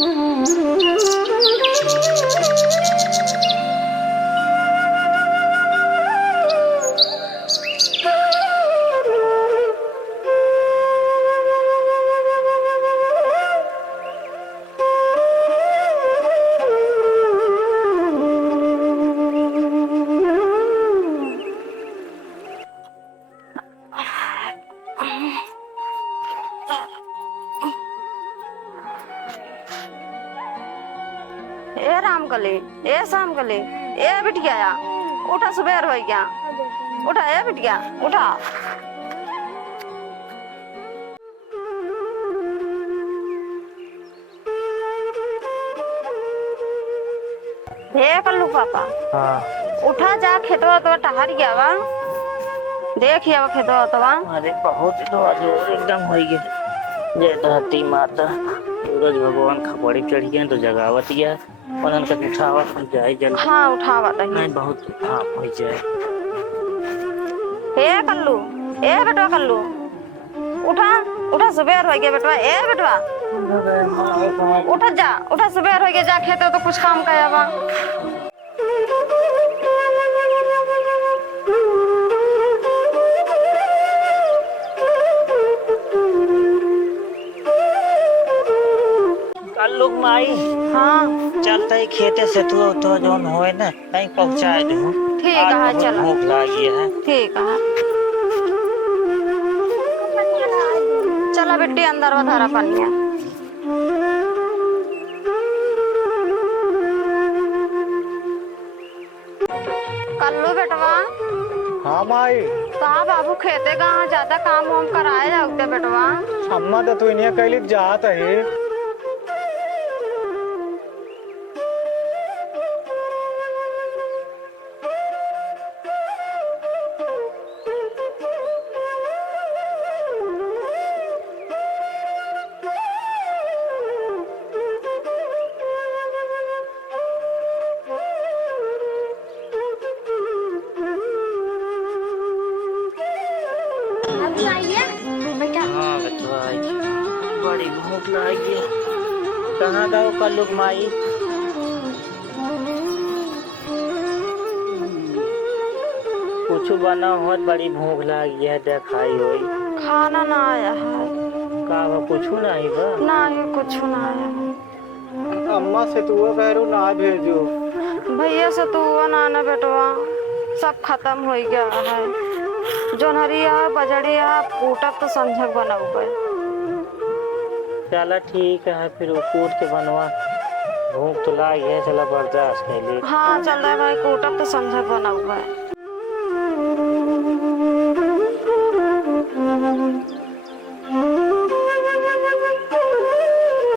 ए रामकली, ए शामकली, ए बिटिया, उठा, सुबेर हो गया, उठा ए बिटिया, उठा। हे कल्लू पापा। हाँ। उठा, जा खेतवा तो टहर गया वा, देखिए वो खेतवा तो वा। अरे बहुत तो आज एकदम हो गए जय धरती माता सूरज भगवान खपड़ी चढ़ गए तो जगावत गया उन्हन का उठावत हो जाए जल। हाँ उठावा नहीं। नहीं बहुत हाँ हो जाए। हे कल्लू, ए बेटवा कल्लू, उठा, उठा, सुबेर हो गया बेटवा, ए बेटवा उठा, जा उठा, सुबेर हो गया, जा खेत तो कुछ काम कर बा। कल लोग माई हाँ चलता ही खेते से तो जोन होए ना कहीं पहुंचाए दो। ठीक है, चलो भूख लगी है। ठीक है, चला बेटी अंदर बधारा पनिया। कल्लू बेटवा। हाँ माई। कहा बाबू खेते कहाँ ज्यादा काम वाम कराए जाते बेटवा। अम्मा तो तू इन्हें कैलिक जात है। हाँ बेटवा बड़ी भूख लगी है। कहाँ गए कल लोग माई। कुछ बना हो बड़ी भूख लगी है देखाई होई। खाना ना आया है। का कुछ नहीं बा। नहीं कुछ ना आया। अम्मा से तू कह ना भेजो। भैया से तू ना ना बेटवा सब खत्म हो गया है। जोनहरिया बजड़िया कूटक तो संझक बना हुआ है। चला ठीक है फिर वो कूट के बनवा। भूख तो लगी है चला बर्दाश्त कर ले। हाँ चल रहा है भाई, कूटक तो संझक बना हुआ है।